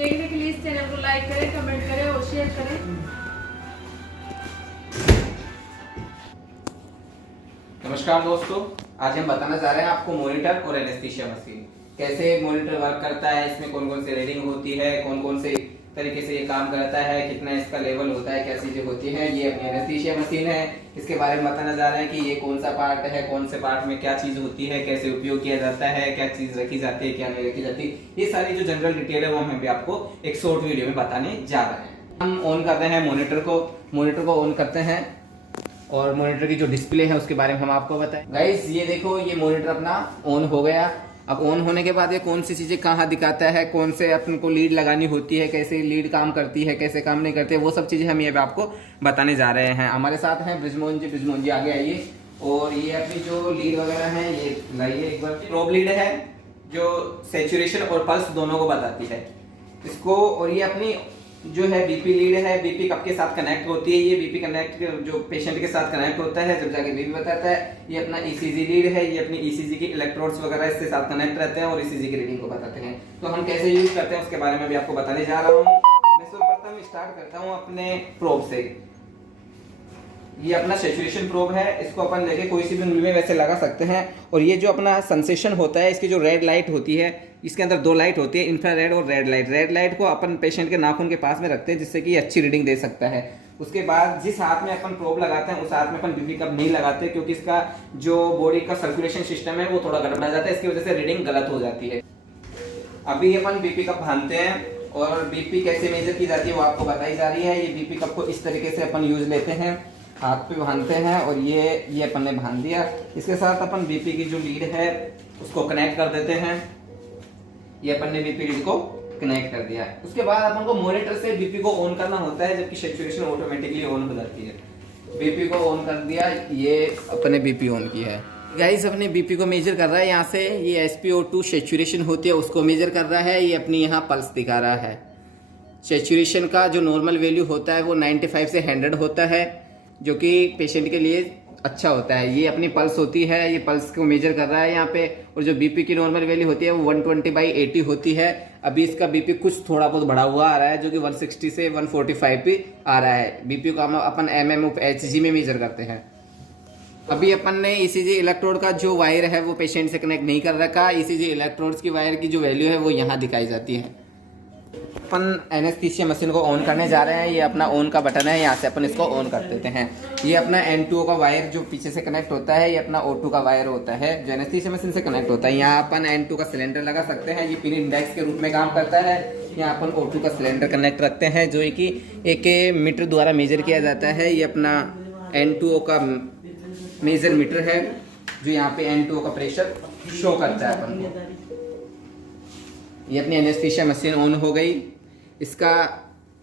देखने के लिए इस चैनल को लाइक करें, कमेंट करें और शेयर करें। नमस्कार दोस्तों, आज हम बताना चाह रहे हैं आपको मॉनिटर और एनेस्थीसिया मशीन कैसे मॉनिटर वर्क करता है, इसमें कौन कौन सी रीडिंग होती है, कौन कौन से तरीके से ये काम करता है, कितना इसका लेवल होता है, क्या चीजें होती हैं। ये अपनी एनेस्थीसिया मशीन है, इसके बारे में बताना चाह रहे हैं कि ये कौन सा पार्ट है, कौन से पार्ट में क्या चीज होती है, कैसे उपयोग किया जाता है, क्या चीज रखी जाती है, क्या नहीं रखी जाती। ये सारी जो जनरल डिटेल है वो हम भी आपको एक शॉर्ट वीडियो में बताने जा रहे हैं। हम ऑन करते हैं मॉनिटर को ऑन करते हैं और मॉनिटर की जो डिस्प्ले है उसके बारे में हम आपको बताएं। गाइस ये देखो, ये मॉनिटर अपना ऑन हो गया। अब ऑन होने के बाद ये कौन सी चीजें कहाँ दिखाता है, कौन से अपन को लीड लगानी होती है, कैसे लीड काम करती है, कैसे काम नहीं करती है, वो सब चीजें हम ये भी आपको बताने जा रहे हैं। हमारे साथ हैं ब्रिजमोहन जी आगे आइए। और ये अपनी जो लीड वगैरह है ये लाइए एक बार। प्रोब लीड है जो सैचुरेशन और पल्स दोनों को बताती है इसको। और ये अपनी जो है बीपी लीड है, बीपी कप के साथ कनेक्ट होती है। ये बीपी कनेक्ट जो पेशेंट के साथ कनेक्ट होता है जब जाके बीपी बताता है। ये अपना ईसीजी लीड है, ये अपनी ईसीजी की इलेक्ट्रोड्स वगैरह इसके साथ कनेक्ट रहते हैं और ईसीजी की रीडिंग को बताते हैं। तो हम कैसे यूज करते हैं उसके बारे में भी आपको बताने जा रहा हूँ। मैं सर्वप्रथम स्टार्ट करता हूँ अपने प्रोब से। ये अपना सैचुरेशन प्रोब है, इसको अपन लेके कोई सी भी उंगली में वैसे लगा सकते हैं। और ये जो अपना सेंसेशन होता है, इसकी जो रेड लाइट होती है, इसके अंदर दो लाइट होती है, इंफ्रारेड और रेड लाइट। रेड लाइट को अपन पेशेंट के नाखून के पास में रखते हैं जिससे कि अच्छी रीडिंग दे सकता है। उसके बाद जिस हाथ में अपन प्रोब लगाते हैं उस हाथ में अपन बीपी कप नहीं लगाते, क्योंकि इसका जो बॉडी का सर्कुलेशन सिस्टम है वो थोड़ा गड़बड़ा जाता है, इसकी वजह से रीडिंग गलत हो जाती है। अभी अपन बीपी कप बांधते हैं और बीपी कैसे मेजर की जाती है वो आपको बताई जा रही है। ये बीपी कप को इस तरीके से अपन यूज लेते हैं, हाथ पे बांधते हैं और ये अपन ने बांध दिया। इसके साथ अपन बीपी की जो लीड है उसको कनेक्ट कर देते हैं। ये अपन ने बीपी लीड को कनेक्ट कर दिया। उसके बाद अपन को मॉनिटर से बीपी को ऑन करना होता है, जबकि सैचुरेशन ऑटोमेटिकली ऑन हो जाती है। बीपी को ऑन कर दिया, ये अपने बीपी ऑन की है। गाइस अपने बीपी को मेजर कर रहा है यहाँ से। ये SpO2 सैचुरेशन होती है उसको मेजर कर रहा है। ये अपनी यहाँ पल्स दिखा रहा है। सैचुरेशन का जो नॉर्मल वैल्यू होता है वो 95 से 100 होता है, जो कि पेशेंट के लिए अच्छा होता है। ये अपनी पल्स होती है, ये पल्स को मेजर कर रहा है यहाँ पे। और जो बीपी की नॉर्मल वैल्यू होती है वो 120/80 होती है। अभी इसका बीपी कुछ थोड़ा बहुत बढ़ा हुआ आ रहा है, जो कि 160 से 145 पे आ रहा है। बीपी को हम अपन mmHg में मेजर करते हैं। अभी अपन ने ईसीजी इलेक्ट्रोड का जो वायर है वो पेशेंट से कनेक्ट नहीं कर रखा। ईसीजी इलेक्ट्रोड्स की वायर की जो वैल्यू है वो यहाँ दिखाई जाती है। अपन एनेस्थीसिया मशीन को ऑन करने जा रहे हैं। ये अपना ऑन का बटन है, यहाँ से अपन इसको ऑन कर देते हैं। ये अपना N2O का वायर जो पीछे से कनेक्ट होता है, ये अपना O2 का वायर होता है जो एनेस्थीसिया मशीन से कनेक्ट होता है। यहाँ अपन N2 का सिलेंडर लगा सकते हैं, ये पिन इंडेक्स के रूप में काम करता है। यहाँ अपन O2 का सिलेंडर कनेक्ट रखते हैं जो कि एक मीटर द्वारा मेजर किया जाता है। ये अपना N2O का मेजर मीटर है जो यहाँ पे N2O का प्रेशर शो करता है अपन को। ये अपनी एनेस्थीसिया मशीन ऑन हो गई। इसका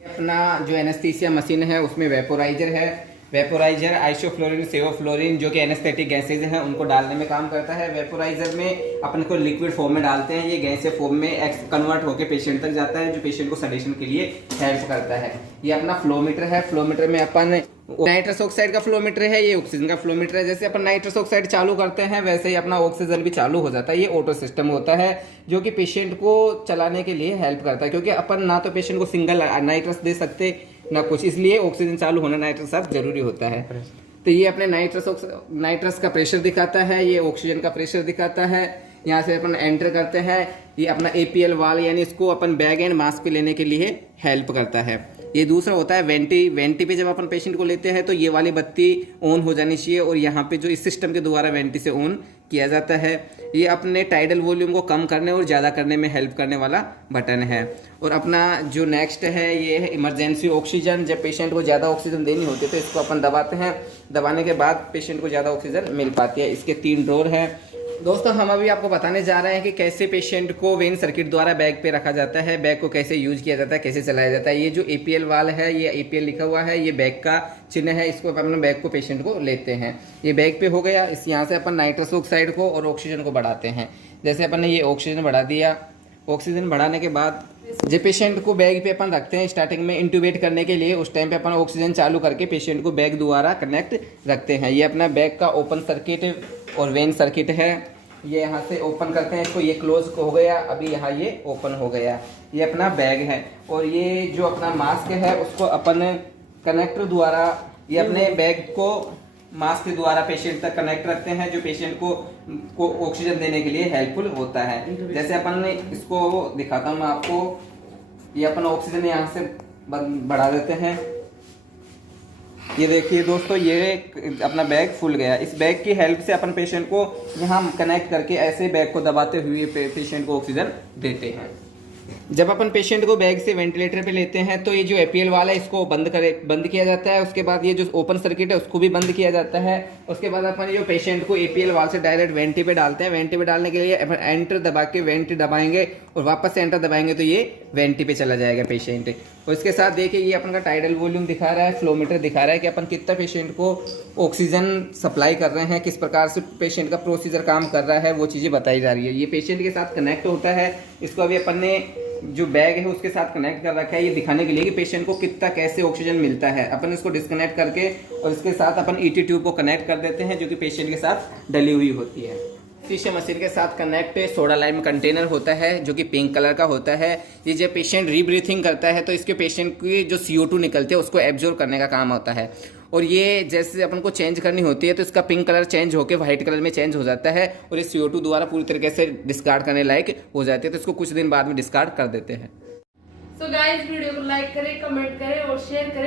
अपना जो एनेस्थीसिया मशीन है उसमें वेपोराइजर है। वेपोराइजर आइसोफ्लोरिन, सेवोफ्लोरिन जो कि एनेस्थेटिक गैसेज हैं उनको डालने में काम करता है। वेपोराइजर में अपन को लिक्विड फॉर्म में डालते हैं, ये गैसीय फॉर्म में कन्वर्ट होकर पेशेंट तक जाता है, जो पेशेंट को सडेशन के लिए हेल्प करता है। ये अपना फ्लोमीटर है। फ्लोमीटर में अपन नाइट्रस ऑक्साइड का फ्लोमीटर है, ये ऑक्सीजन का फ्लोमीटर है। जैसे अपन नाइट्रस ऑक्साइड चालू करते हैं वैसे ही अपना ऑक्सीजन भी चालू हो जाता है। ये ऑटो सिस्टम होता है जो कि पेशेंट को चलाने के लिए हेल्प करता है, क्योंकि अपन ना तो पेशेंट को सिंगल नाइट्रस दे सकते ना कुछ, इसलिए ऑक्सीजन चालू होना नाइट्रस साथ जरूरी होता है। तो ये अपने नाइट्रस का प्रेशर दिखाता है, ये ऑक्सीजन का प्रेशर दिखाता है। यहाँ से अपन एंटर करते हैं। ये अपना APL वाल यानी इसको अपन बैग एंड मास्क पे लेने के लिए हेल्प करता है। ये दूसरा होता है वेंटी पे जब अपन पेशेंट को लेते हैं तो ये वाली बत्ती ऑन हो जानी चाहिए और यहाँ पे जो इस सिस्टम के द्वारा वेंटी से ऑन किया जाता है। ये अपने टाइडल वॉल्यूम को कम करने और ज़्यादा करने में हेल्प करने वाला बटन है। और अपना जो नेक्स्ट है ये है इमरजेंसी ऑक्सीजन। जब पेशेंट को ज़्यादा ऑक्सीजन देनी होती है तो इसको अपन दबाते हैं, दबाने के बाद पेशेंट को ज़्यादा ऑक्सीजन मिल पाती है। इसके 3 ड्रॉर हैं। दोस्तों हम अभी आपको बताने जा रहे हैं कि कैसे पेशेंट को वेन सर्किट द्वारा बैग पे रखा जाता है, बैग को कैसे यूज किया जाता है, कैसे चलाया जाता है। ये जो APL वाल है, ये APL लिखा हुआ है, ये बैग का चिन्ह है। इसको अपन बैग को पेशेंट को लेते हैं। ये बैग पे हो गया। इस यहाँ से अपन नाइट्रस ऑक्साइड को और ऑक्सीजन को बढ़ाते हैं। जैसे अपन ने ये ऑक्सीजन बढ़ा दिया। ऑक्सीजन बढ़ाने के बाद जब पेशेंट को बैग पे अपन रखते हैं स्टार्टिंग में इंट्यूबेट करने के लिए, उस टाइम पे अपन ऑक्सीजन चालू करके पेशेंट को बैग द्वारा कनेक्ट रखते हैं। ये अपना बैग का ओपन सर्किट और वेन सर्किट है। ये यहाँ से ओपन करते हैं इसको, ये क्लोज हो गया, अभी यहाँ ये ओपन हो गया। ये अपना बैग है और ये जो अपना मास्क है उसको अपन कनेक्टर द्वारा ये अपने बैग को मास्क के द्वारा पेशेंट तक कनेक्ट रखते हैं, जो पेशेंट को ऑक्सीजन देने के लिए हेल्पफुल होता है। जैसे अपन ने इसको दिखाता हूँ मैं आपको, ये अपन ऑक्सीजन यहाँ से बढ़ा देते हैं। ये देखिए दोस्तों, ये अपना बैग फुल गया। इस बैग की हेल्प से अपन पेशेंट को यहाँ कनेक्ट करके ऐसे बैग को दबाते हुए पेशेंट को ऑक्सीजन देते हैं। जब अपन पेशेंट को बैग से वेंटिलेटर पे लेते हैं तो ये जो एपीएल वाला है इसको बंद किया जाता है। उसके बाद ये जो ओपन सर्किट है उसको भी बंद किया जाता है। उसके बाद अपन जो पेशेंट को एपीएल वाल से डायरेक्ट वेंटी पे डालते हैं। वेंटी पे डालने के लिए अपन एंटर दबा के वेंटी दबाएंगे और वापस से एंटर दबाएंगे तो ये वेंटी पे चला जाएगा पेशेंट। और इसके साथ देखिए ये अपन का टाइडल वॉल्यूम दिखा रहा है, फ्लोमीटर दिखा रहा है कि अपन कितना पेशेंट को ऑक्सीजन सप्लाई कर रहे हैं, किस प्रकार से पेशेंट का प्रोसीजर काम कर रहा है, वो चीज़ें बताई जा रही है। ये पेशेंट के साथ कनेक्ट होता है। इसको अभी अपन ने जो बैग है उसके साथ कनेक्ट कर रखा है, ये दिखाने के लिए कि पेशेंट को कितना कैसे ऑक्सीजन मिलता है। अपन इसको डिस्कनेक्ट करके और इसके साथ अपन ईटी ट्यूब को कनेक्ट कर देते हैं जो कि पेशेंट के साथ डली हुई होती है। एनेस्थीसिया मशीन के साथ कनेक्ट सोडा लाइम कंटेनर होता है जो कि पिंक कलर का होता है। ये जब पेशेंट रीब्रीथिंग करता है तो इसके पेशेंट की जो CO2 निकलते हैं उसको एब्जॉर्ब करने का काम होता है। और ये जैसे अपन को चेंज करनी होती है तो इसका पिंक कलर चेंज होकर व्हाइट कलर में चेंज हो जाता है और ये CO2 द्वारा पूरी तरीके से डिस्कार्ड करने लायक हो जाती है, तो इसको कुछ दिन बाद में डिस्कार्ड कर देते हैं। सो गाइस, वीडियो को लाइक करें, कमेंट करें और शेयर करें।